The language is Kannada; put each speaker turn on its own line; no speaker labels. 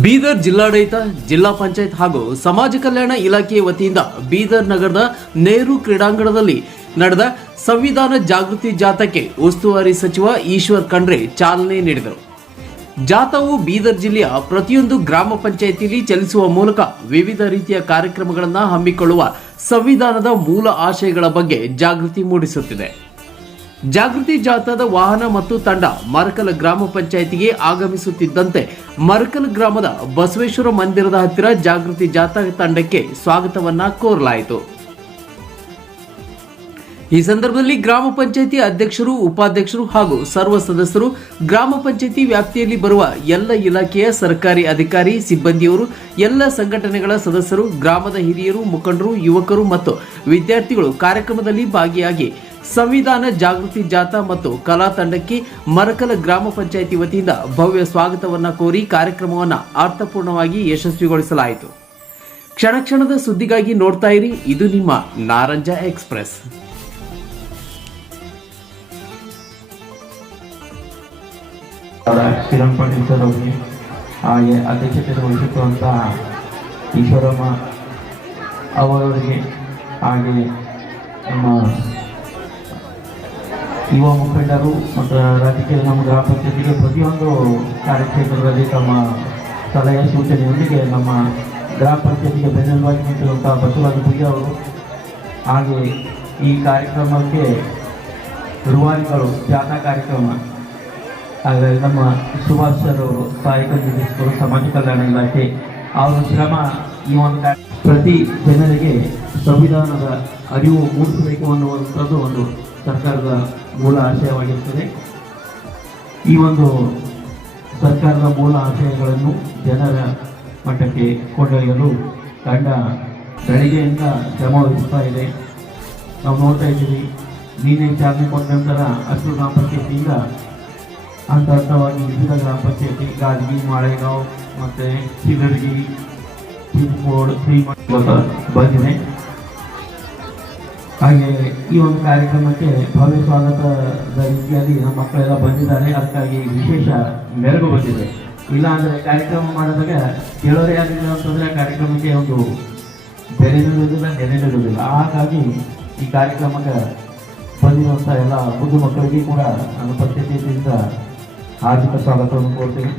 ಬೀದರ್ ಜಿಲ್ಲಾಡಳಿತ, ಜಿಲ್ಲಾ ಪಂಚಾಯತ್ ಹಾಗೂ ಸಮಾಜ ಕಲ್ಯಾಣ ಇಲಾಖೆಯ ವತಿಯಿಂದ ಬೀದರ್ ನಗರದ ನೆಹರು ಕ್ರೀಡಾಂಗಣದಲ್ಲಿ ನಡೆದ ಸಂವಿಧಾನ ಜಾಗೃತಿ ಜಾಥಾಕ್ಕೆ ಉಸ್ತುವಾರಿ ಸಚಿವ ಈಶ್ವರ್ ಖಂಡ್ರೆ ಚಾಲನೆ ನೀಡಿದರು. ಜಾಥಾವು ಬೀದರ್ ಜಿಲ್ಲೆಯ ಪ್ರತಿಯೊಂದು ಗ್ರಾಮ ಪಂಚಾಯತಿಯಲ್ಲಿ ಚಲಿಸುವ ಮೂಲಕ ವಿವಿಧ ರೀತಿಯ ಕಾರ್ಯಕ್ರಮಗಳನ್ನು ಹಮ್ಮಿಕೊಳ್ಳುವ ಸಂವಿಧಾನದ ಮೂಲ ಆಶಯಗಳ ಬಗ್ಗೆ ಜಾಗೃತಿ ಮೂಡಿಸುತ್ತಿದೆ. ಜಾಗೃತಿ ಜಾಥಾದ ವಾಹನ ಮತ್ತು ತಂಡ ಮರಕಲ ಗ್ರಾಮ ಪಂಚಾಯಿತಿಗೆ ಆಗಮಿಸುತ್ತಿದ್ದಂತೆ ಮರಕಲ್ ಗ್ರಾಮದ ಬಸವೇಶ್ವರ ಮಂದಿರದ ಹತ್ತಿರ ಜಾಗೃತಿ ಜಾಥಾ ತಂಡಕ್ಕೆ ಸ್ವಾಗತವನ್ನ ಕೋರಲಾಯಿತು. ಈ ಸಂದರ್ಭದಲ್ಲಿ ಗ್ರಾಮ ಪಂಚಾಯಿತಿ ಅಧ್ಯಕ್ಷರು, ಉಪಾಧ್ಯಕ್ಷರು ಹಾಗೂ ಸರ್ವ ಸದಸ್ಯರು, ಗ್ರಾಮ ಪಂಚಾಯಿತಿ ವ್ಯಾಪ್ತಿಯಲ್ಲಿ ಬರುವ ಎಲ್ಲ ಇಲಾಖೆಯ ಸರ್ಕಾರಿ ಅಧಿಕಾರಿ, ಸಿಬ್ಬಂದಿಯವರು, ಎಲ್ಲ ಸಂಘಟನೆಗಳ ಸದಸ್ಯರು, ಗ್ರಾಮದ ಹಿರಿಯರು, ಮುಖಂಡರು, ಯುವಕರು ಮತ್ತು ವಿದ್ಯಾರ್ಥಿಗಳು ಕಾರ್ಯಕ್ರಮದಲ್ಲಿ ಭಾಗಿಯಾಗಿ ಸಂವಿಧಾನ ಜಾಗೃತಿ ಜಾಥಾ ಮತ್ತು ಕಲಾ ತಂಡಕ್ಕೆ ಮರಕಲ ಗ್ರಾಮ ಪಂಚಾಯಿತಿ ವತಿಯಿಂದ ಭವ್ಯ ಸ್ವಾಗತವನ್ನ ಕೋರಿ ಕಾರ್ಯಕ್ರಮವನ್ನು ಅರ್ಥಪೂರ್ಣವಾಗಿ ಯಶಸ್ವಿಗೊಳಿಸಲಾಯಿತು. ಕ್ಷಣ ಕ್ಷಣದ ಸುದ್ದಿಗಾಗಿ ನೋಡ್ತಾ ಇರಿ, ಇದು ನಿಮ್ಮ ನಾರಂಜ ಎಕ್ಸ್ಪ್ರೆಸ್.
ಪಾಟೀಲ್ ಸರ್ ಅವರಿಗೆ ಹಾಗೆ ಅಧ್ಯಕ್ಷತೆ ವಹಿಸುತ್ತಿರುವಂತಹ ಈಶ್ವರಮ್ಮ ಅವರವರಿಗೆ ಹಾಗೆ ನಮ್ಮ ಯುವ ಮುಖಂಡರು ಮತ್ತು ರಾಜಕೀಯ ನಮ್ಮ ಗ್ರಾಮ ಪಂಚಾಯತಿಗೆ ಪ್ರತಿಯೊಂದು ಕಾರ್ಯಕ್ಷೇತ್ರದಲ್ಲಿ ತಮ್ಮ ಸಲಹೆ ಸೂಚನೆಯೊಂದಿಗೆ ನಮ್ಮ ಗ್ರಾಮ ಪಂಚಾಯತಿಗೆ ಬೆನ್ನೆಲುಬಾಗಿ ನಿಂತಿರುವಂತಹ ಬಸವರಾಜ ಪೂಜೆ ಅವರು ಹಾಗೆ ಈ ಕಾರ್ಯಕ್ರಮಕ್ಕೆ ರುವಾರಿಗಳು, ಜಾಥಾ ಕಾರ್ಯಕ್ರಮ, ಹಾಗಾಗಿ ನಮ್ಮ ಸುಭಾಷ್ ಸರ್ ಅವರು ಸಹಾಯಕ ನಿರ್ದೇಶಕರು, ಸಮಾಜ ಕಲ್ಯಾಣ ಇಲಾಖೆ, ಅವರ ಶ್ರಮ ಈ ಒಂದು ಪ್ರತಿ ಜನರಿಗೆ ಸಂವಿಧಾನದ ಅರಿವು ಮೂಡಿಸಬೇಕು ಅನ್ನುವಂಥದ್ದು ಒಂದು ಸರ್ಕಾರದ ಮೂಲ ಆಶಯವಾಗಿರ್ತದೆ. ಈ ಒಂದು ಸರ್ಕಾರದ ಮೂಲ ಆಶಯಗಳನ್ನು ಜನರ ಮಟ್ಟಕ್ಕೆ ಕೊಂಡೊಯ್ಯಲು ತಂಡ ಬೆಳಗ್ಗೆಯಿಂದ ಶ್ರಮ ವಹಿಸ್ತಾ ಇದೆ. ನಾವು ನೋಡ್ತಾ ಇದ್ದೀವಿ, ನೀನೇ ಚಾಲನೆ ಕೊಟ್ಟ ನಂತರ ಅಷ್ಟು ಗ್ರಾಮ ಪಂಚಾಯತಿಯಿಂದ ಹಂತ ಹಂತವಾಗಿ ವಿವಿಧ ಗ್ರಾಮ ಪಂಚಾಯತಿ ಗಾಜಿ ಮಾಳೆಗಾಂವ್ ಮತ್ತು ಸಿಗರ್ಗಿ ಚಿಕ್ಕೋಡ್ ಶ್ರೀಮಠ ಬಂದಿದೆ. ಹಾಗೆ ಈ ಒಂದು ಕಾರ್ಯಕ್ರಮಕ್ಕೆ ಭವ್ಯ ಸ್ವಾಗತದ ರೀತಿಯಲ್ಲಿ ನಮ್ಮ ಮಕ್ಕಳೆಲ್ಲ ಬಂದಿದ್ದಾರೆ. ಅದಕ್ಕಾಗಿ ವಿಶೇಷ ಮೆರಗು ಬಂದಿದೆ. ಇಲ್ಲ ಅಂದರೆ ಕಾರ್ಯಕ್ರಮ ಮಾಡಿದಾಗ ಕೇಳೋರೇ ಆಗಿಲ್ಲ ಅಂತಂದರೆ ಕಾರ್ಯಕ್ರಮಕ್ಕೆ ಒಂದು ಬೆಲೆ ನೀಡುವುದಿಲ್ಲ ನೆಲೆ ನೀಡುವುದಿಲ್ಲ. ಹಾಗಾಗಿ ಈ ಕಾರ್ಯಕ್ರಮಕ್ಕೆ ಬಂದಿರುವಂಥ ಎಲ್ಲ ಮುದ್ದು ಮಕ್ಕಳಿಗೆ ಕೂಡ ನನ್ನ ಪರಿಸ್ಥಿತಿಯಿಂದ ಹಾರ್ದಿಕ ಸ್ವಾಗತವನ್ನು ಕೋರ್ತೀನಿ